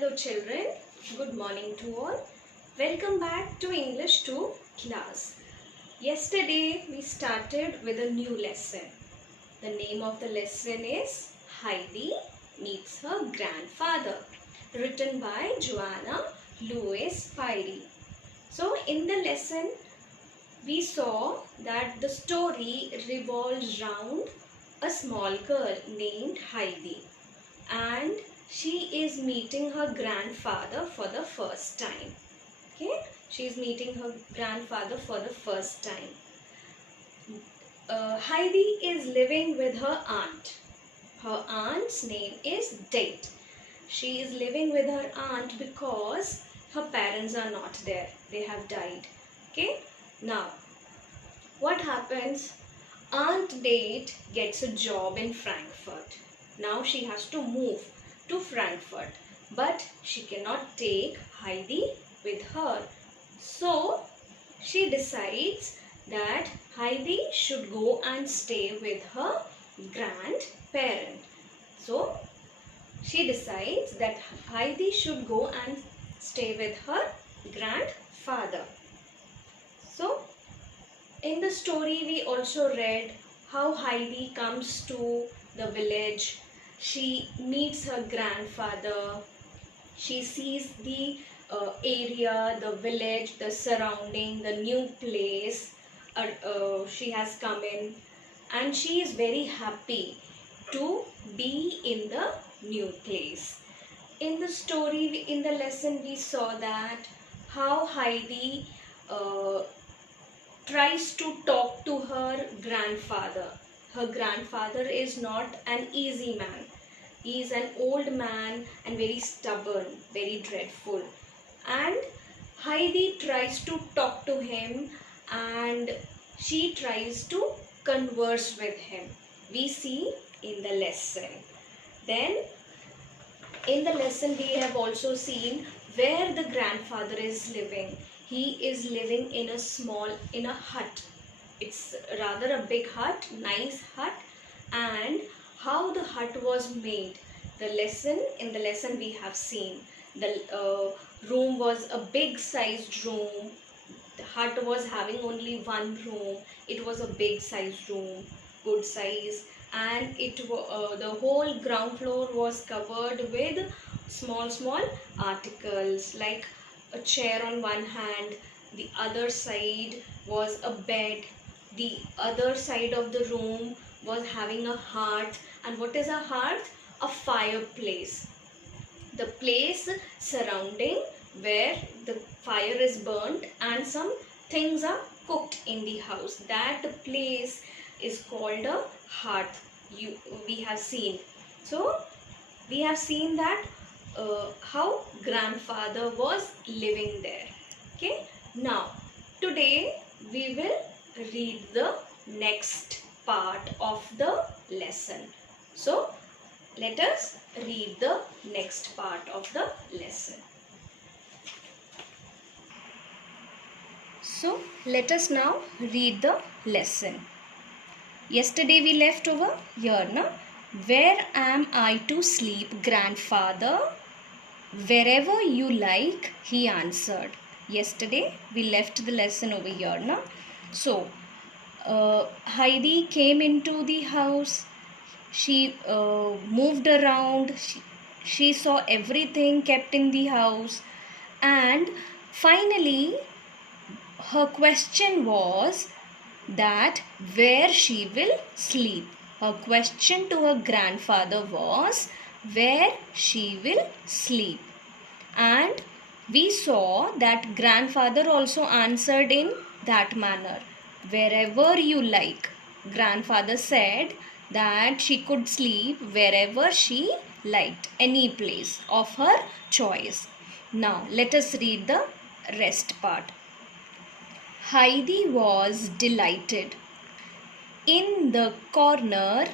Hello children, good morning to all. Welcome back to English 2 class. Yesterday we started with a new lesson. The name of the lesson is Heidi Meets Her Grandfather, written by Joanna Lewis Firey. So in the lesson we saw that the story revolves round a small girl named Heidi, and she is meeting her grandfather for the first time. Okay, she is meeting her grandfather for the first time. Heidi is living with her aunt. Her aunt's name is Date. She is living with her aunt because her parents are not there. They have died. Okay, now what happens? Aunt Date gets a job in Frankfurt. Now she has to move to Frankfurt, but she cannot take Heidi with her. So she decides that Heidi should go and stay with her grandparent. So she decides that Heidi should go and stay with her grandfather. So in the story we also read how Heidi comes to the village. She meets her grandfather. She sees the area, the village, the surrounding, the new place she has come in, and she is very happy to be in the new place. In the story, in the lesson, we saw that how Heidi tries to talk to her grandfather. Her grandfather is not an easy man. He is an old man and very stubborn, very dreadful. And Heidi tries to talk to him and she tries to converse with him. We see in the lesson. Then in the lesson we have also seen where the grandfather is living. He is living in a hut. It's rather a big hut, nice hut, and how the hut was made. In the lesson we have seen the room was a big sized room. The hut was having only one room. It was a big sized room, good size, and the whole ground floor was covered with small articles like a chair on one hand. The other side was a bed. The other side of the room was having a hearth. And what is a hearth? A fireplace. The place surrounding where the fire is burnt and some things are cooked in the house. That place is called a hearth. We have seen. So we have seen that how grandfather was living there. Okay, now today we will read the next part of the lesson. So let us read the next part of the lesson. So let us now read the lesson. Yesterday we left over here, na? Where am I to sleep, grandfather? Wherever you like, he answered. Yesterday we left the lesson over here, na? So Heidi came into the house. She moved around. She saw everything kept in the house, and finally her question was that where she will sleep. Her question to her grandfather was where she will sleep. And we saw that grandfather also answered in that manner. Wherever you like. Grandfather said that she could sleep wherever she liked, any place of her choice. Now let us read the rest part. Heidi was delighted. In the corner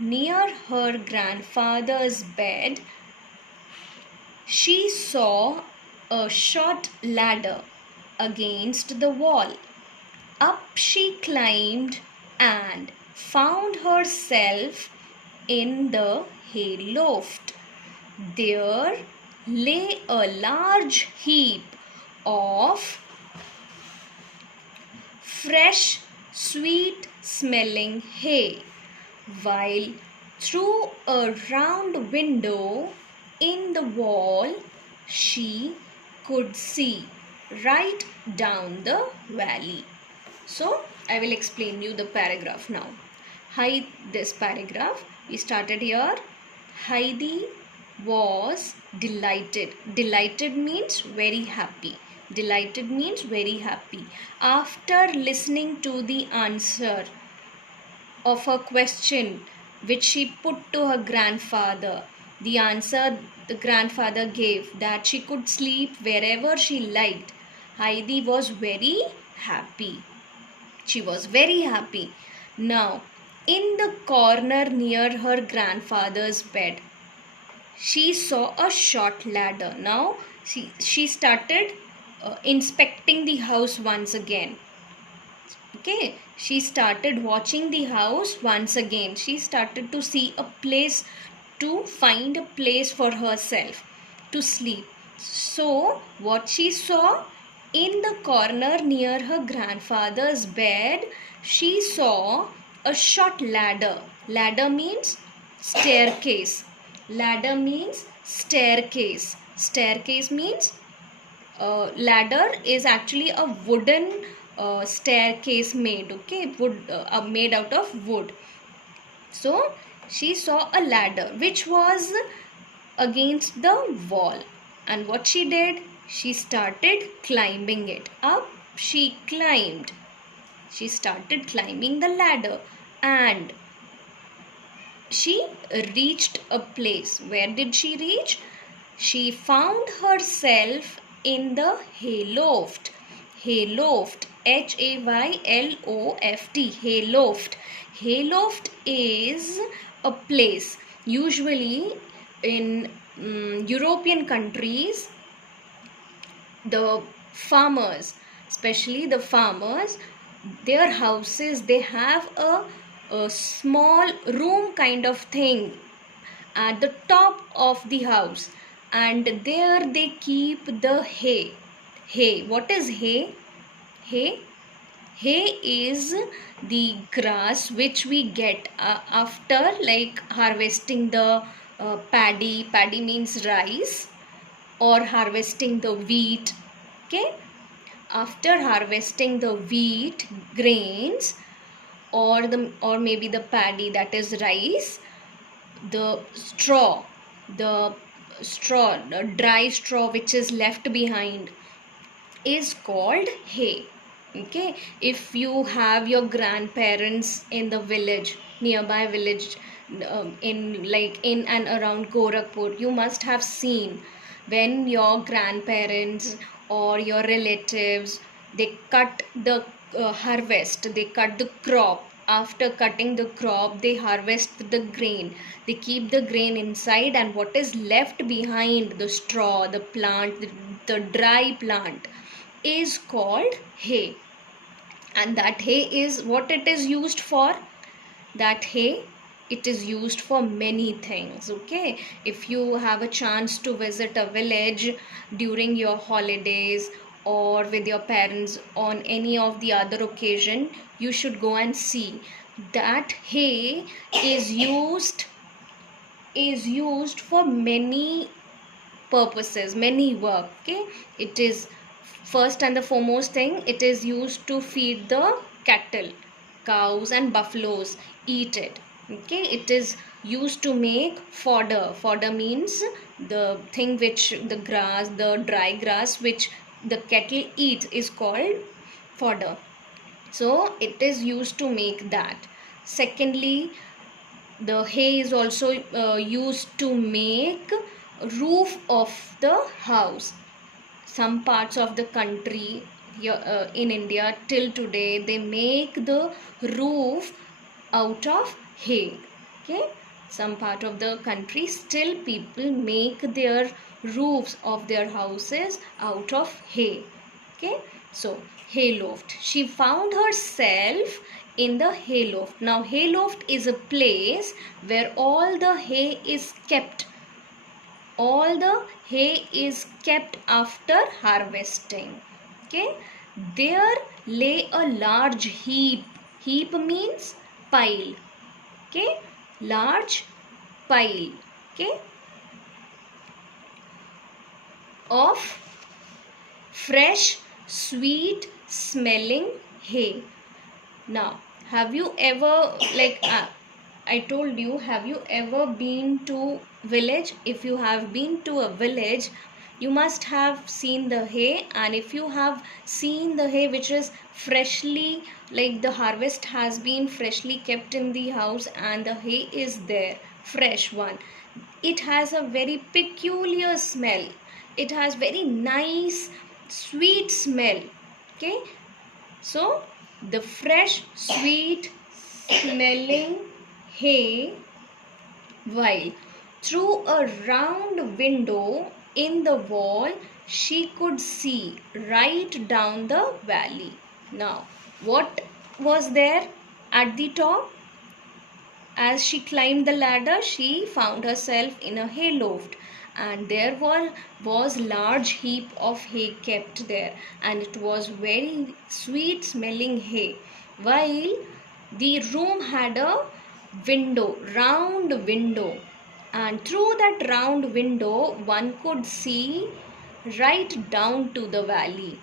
near her grandfather's bed, she saw a short ladder against the wall. Up she climbed and found herself in the hayloft. There lay a large heap of fresh, sweet smelling hay, while through a round window in the wall she could see right down the valley. So, I will explain you the paragraph now. Hi, this paragraph. We started here. Heidi was delighted. Delighted means very happy. Delighted means very happy. After listening to the answer of her question which she put to her grandfather, the answer the grandfather gave that she could sleep wherever she liked, Heidi was very happy. She was very happy. Now, in the corner near her grandfather's bed, she saw a short ladder. Now, she started inspecting the house once again. Okay, she started watching the house once again. She started to see a place, to find a place for herself to sleep. So, what she saw in the corner near her grandfather's bed, she saw a short ladder. Ladder means staircase. Ladder means staircase. Staircase means ladder is actually a wooden staircase made, okay, wood made out of wood. So she saw a ladder which was against the wall, and what she did, she started climbing it up. She started climbing the ladder, and she reached a place. Where did she reach? She found herself in the hayloft. Hayloft, Hayloft. Hayloft. Hayloft is a place. Usually in European countries, the farmers, especially the farmers, their houses, they have a small room kind of thing at the top of the house, and there they keep the hay. What is hay? Hay is the grass which we get after like harvesting the paddy means rice, or harvesting the wheat. Okay, after harvesting the wheat grains, or maybe the paddy, that is rice, the dry straw which is left behind is called hay. Okay, if you have your grandparents in the village, nearby village, in and around Gorakhpur, you must have seen when your grandparents or your relatives, they cut the harvest, they cut the crop. After cutting the crop, they harvest the grain, they keep the grain inside, and what is left behind, the straw, the plant, the dry plant, is called hay. And that hay is what it is used for. That hay, it is used for many things. Okay, if you have a chance to visit a village during your holidays or with your parents on any of the other occasion, you should go and see that hay is used for many purposes, many work. Okay, it is first and the foremost thing, it is used to feed the cattle, cows and buffaloes eat it. Okay, it is used to make fodder. Fodder means the thing which the grass, the dry grass which the cattle eat is called fodder. So it is used to make that. Secondly, the hay is also used to make roof of the house. Some parts of the country here, in India till today, they make the roof out of hay. Okay, some part of the country still people make their roofs of their houses out of hay. Okay, so hayloft. She found herself in the hayloft. Now hayloft is a place where all the hay is kept. all the hay is kept after harvesting. Okay, there lay a large heap. Heap means pile. Okay, large pile. Okay, of fresh sweet smelling hay. Now, have you ever, like I told you, have you ever been to village? If you have been to a village, you must have seen the hay, and if you have seen the hay which is freshly, like the harvest has been freshly kept in the house and the hay is there, fresh one, it has a very peculiar smell. It has very nice sweet smell. Okay, so the fresh sweet smelling hay, while through a round window in the wall she could see right down the valley. Now, what was there at the top? As she climbed the ladder, she found herself in a hayloft, and there was large heap of hay kept there, and it was very sweet smelling hay. While the room had a window, round window, and through that round window one could see right down to the valley,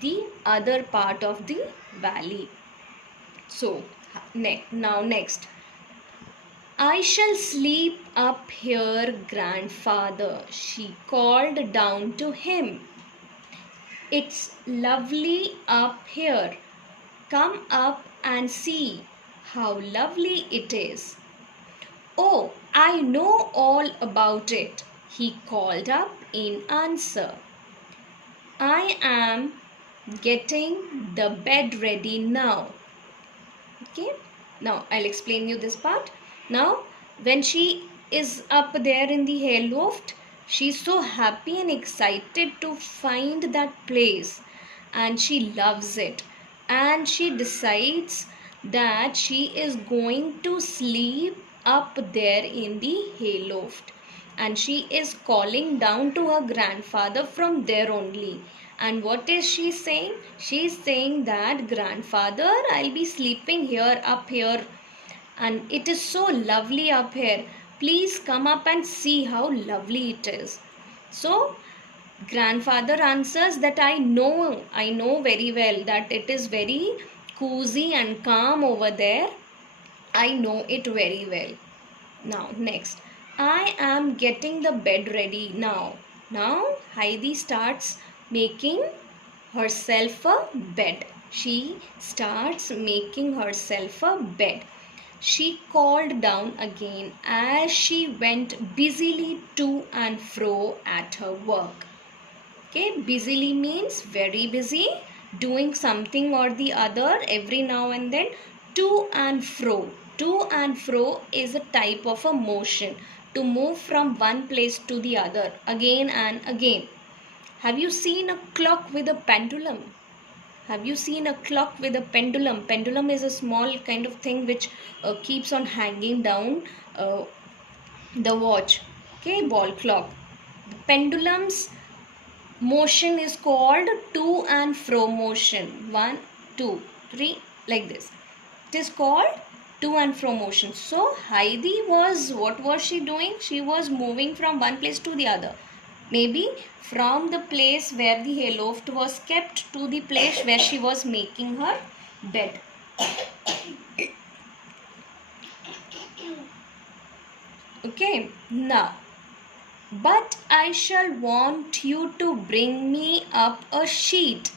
the other part of the valley. So now next, I shall sleep up here, grandfather, she called down to him. It's lovely up here. Come up and see how lovely it is. Oh, I know all about it, he called up in answer. I am getting the bed ready now. Okay, now I'll explain you this part. Now, when she is up there in the hayloft, she's so happy and excited to find that place, and she loves it, and she decides that she is going to sleep up there in the hayloft, and she is calling down to her grandfather from there only. And what is she saying? She is saying that, grandfather, I'll be sleeping here, up here, and it is so lovely up here. Please come up and see how lovely it is. So grandfather answers that I know very well that it is very cozy and calm over there. I know it very well. Now next, I am getting the bed ready now. Now Heidi starts making herself a bed. She starts making herself a bed. She called down again as she went busily to and fro at her work. Okay, busily means very busy, doing something or the other every now and then. To and fro. To and fro is a type of a motion, to move from one place to the other again and again. Have you seen a clock with a pendulum? Have you seen a clock with a pendulum? Pendulum is a small kind of thing which keeps on hanging down the watch. Okay, wall clock. The pendulum's motion is called to and fro motion. 1, 2, 3, like this. It is called to and fro motion. So Heidi what was she doing? She was moving from one place to the other. Maybe from the place where the hayloft was kept to the place where she was making her bed. Okay, now, but I shall want you to bring me up a sheet.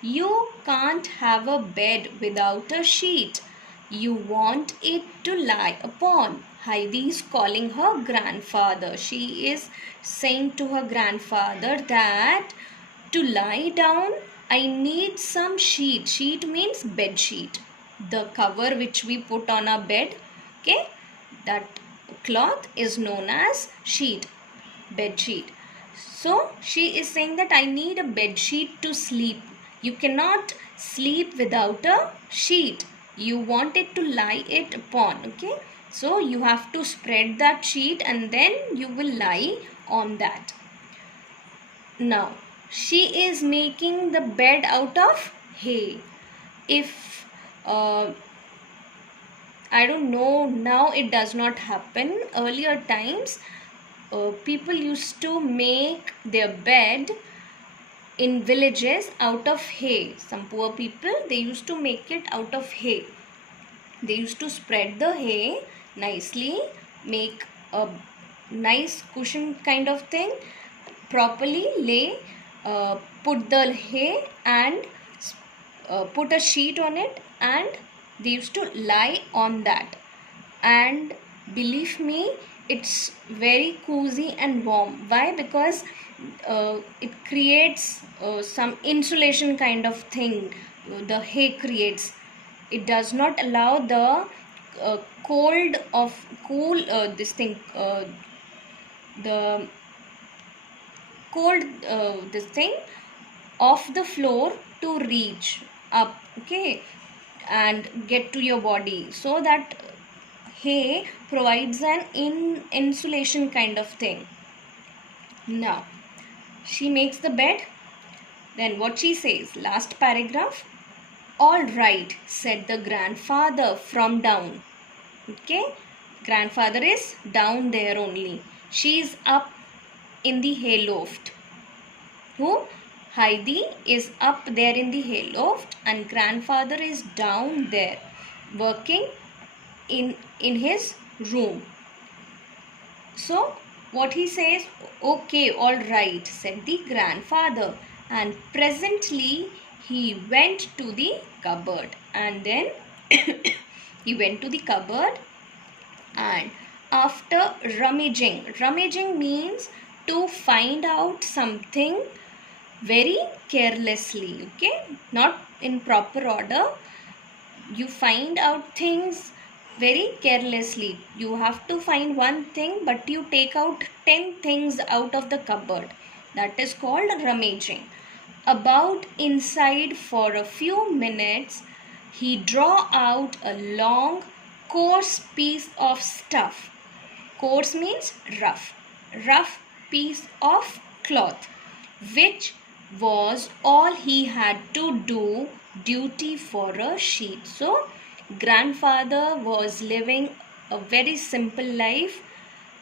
You can't have a bed without a sheet. You want it to lie upon. Heidi is calling her grandfather. She is saying to her grandfather that to lie down, I need some sheet. Sheet means bed sheet. The cover which we put on our bed. Okay, that cloth is known as sheet, bed sheet. So she is saying that I need a bed sheet to sleep. You cannot sleep without a sheet. You want it to lie it upon. Okay, so you have to spread that sheet and then you will lie on that. Now she is making the bed out of hay. If I don't know, now it does not happen. Earlier times, people used to make their bed in villages out of hay. Some poor people, they used to make it out of hay. They used to spread the hay nicely, make a nice cushion kind of thing, properly lay, put the hay and put a sheet on it, and they used to lie on that. And believe me, it's very cozy and warm. Why? Because it creates some insulation kind of thing. The hay creates. It does not allow the the cold this thing of the floor to reach up, okay, and get to your body. So that hay provides an insulation kind of thing. Now she makes the bed. Then what she says, last paragraph, all right, said the grandfather from down. Okay, grandfather is down there only. She is up in the hayloft. Who? Heidi is up there in the hayloft, and grandfather is down there working in his room. So what he says, okay, all right, said the grandfather, and presently he went to the cupboard. And then he went to the cupboard, and after rummaging means to find out something very carelessly, okay, not in proper order. You find out things very carelessly. You have to find one thing, but you take out 10 things out of the cupboard. That is called rummaging. About inside for a few minutes, he draw out a long, coarse piece of stuff. Coarse means rough piece of cloth, which was all he had to do duty for a sheet. So grandfather was living a very simple life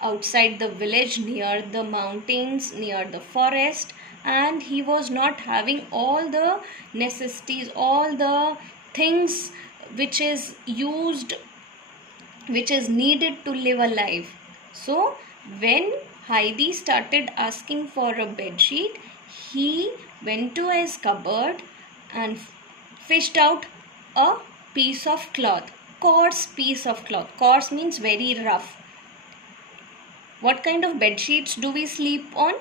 outside the village, near the mountains, near the forest, and he was not having all the necessities, all the things which is used, which is needed to live a life. So when Heidi started asking for a bed sheet, he went to his cupboard and fished out a piece of cloth, coarse piece of cloth. Coarse means very rough. What kind of bed sheets do we sleep on?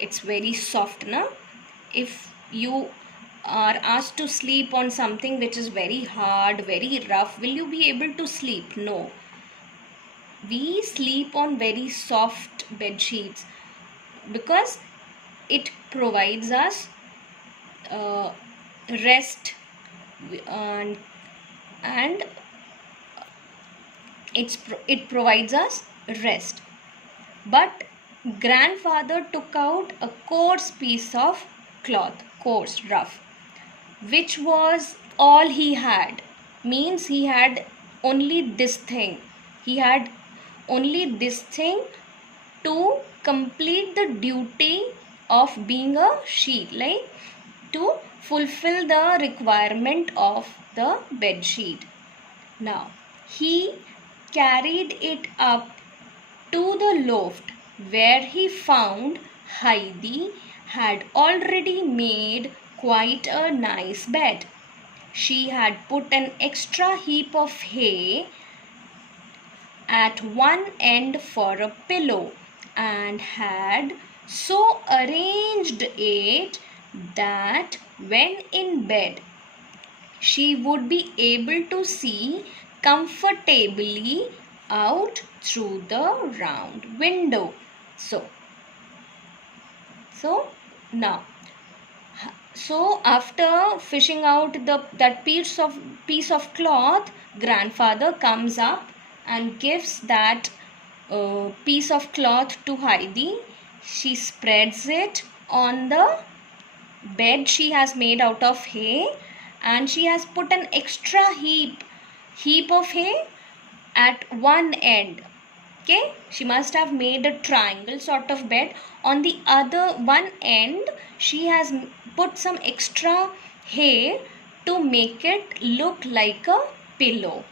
It's very soft, na? If you are asked to sleep on something which is very hard, very rough, will you be able to sleep? No. We sleep on very soft bed sheets because it provides us rest, and it provides us rest. But grandfather took out a coarse piece of cloth, coarse, rough, which was all he had. Means he had only this thing. He had only this thing to complete the duty of being a sheet, like to fulfill the requirement of the bed sheet. Now he carried it up to the loft, where he found Heidi had already made quite a nice bed. She had put an extra heap of hay at one end for a pillow, and had so arranged it that when in bed she would be able to see comfortably out through the round window. Now after fishing out that piece of cloth, grandfather comes up and gives that piece of cloth to Heidi, She spreads it on the bed she has made out of hay, and she has put an extra heap of hay at one end. Okay, she must have made a triangle sort of bed. On the other one end, she has put some extra hay to make it look like a pillow.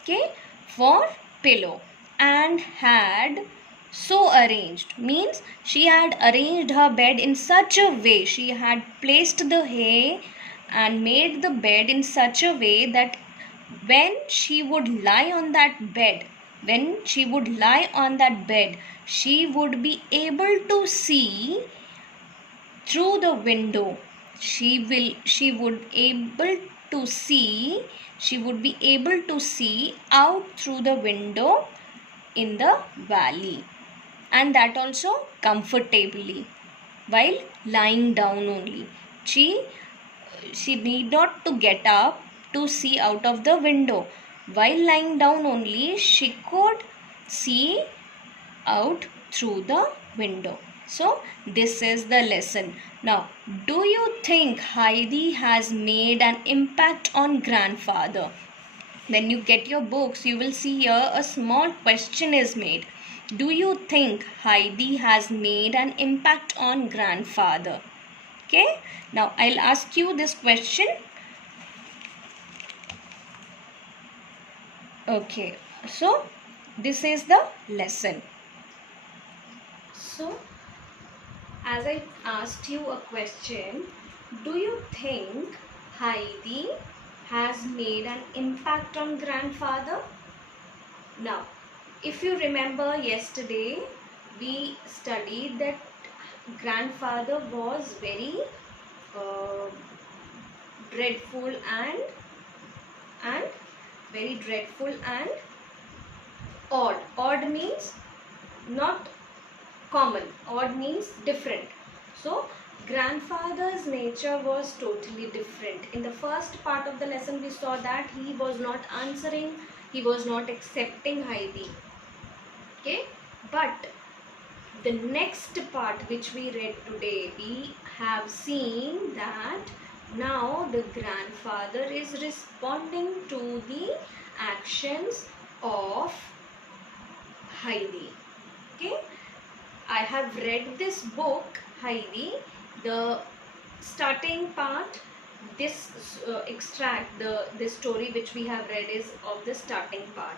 Okay, for pillow. And had so arranged, means she had arranged her bed in such a way, she had placed the hay and made the bed in such a way that when she would lie on that bed, she would be able to see through the window. She would be able to see out through the window in the valley, and that also comfortably, while lying down only. She need not to get up to see out of the window. While lying down only, she could see out through the window. So this is the lesson. Now, do you think Heidi has made an impact on grandfather? When you get your books, you will see here a small question is made. Do you think Heidi has made an impact on grandfather? Okay, now I'll ask you this question. Okay, so this is the lesson. So, as I asked you a question, do you think Heidi has made an impact on grandfather? Now, if you remember yesterday, we studied that grandfather was very dreadful and very dreadful and odd. Odd means not common, odd means different. So grandfather's nature was totally different. In the first part of the lesson, we saw that he was not answering, he was not accepting Heidi. Okay, but the next part which we read today, we have seen that now the grandfather is responding to the actions of Heidi. Okay, I have read this book, Heidi. The starting part, this extract, the story which we have read is of the starting part.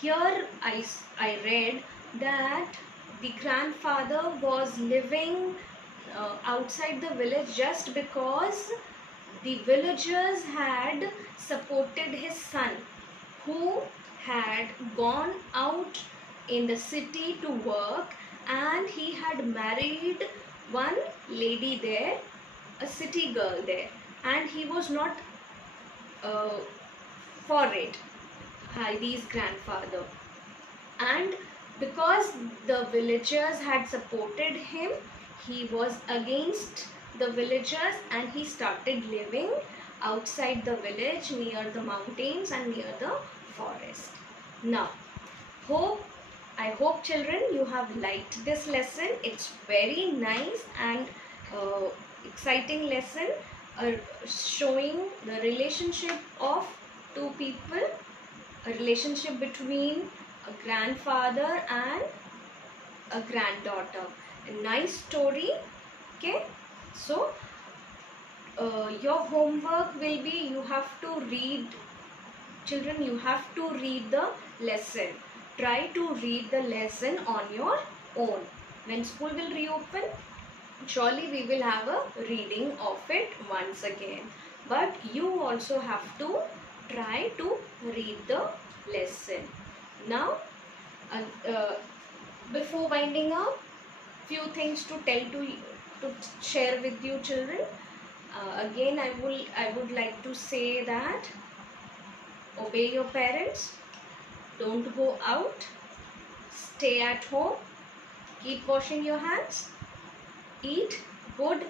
Here I read that the grandfather was living outside the village just because the villagers had supported his son, who had gone out in the city to work, and he had married one lady there, a city girl there, and he was not for it, Heidi's grandfather. And because the villagers had supported him, he was against the villagers, and he started living outside the village, near the mountains and near the forest. Now, I hope children you have liked this lesson. It's very nice and exciting lesson, showing the relationship of two people, a relationship between a grandfather and a granddaughter. A nice story. Okay, so your homework will be, you have to read, children, you have to read the lesson. Try to read the lesson on your own. When school will reopen, surely we will have a reading of it once again. But you also have to try to read the lesson. Now, before winding up, few things to share with you, children. Again, I would like to say that obey your parents, don't go out, stay at home, keep washing your hands, eat good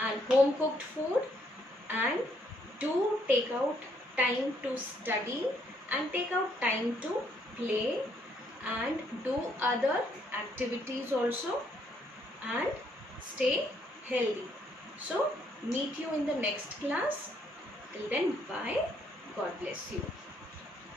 and home cooked food, and do take out time to study and take out time to play and do other activities also. and stay healthy. So meet you in the next class. Till then, bye. God bless you.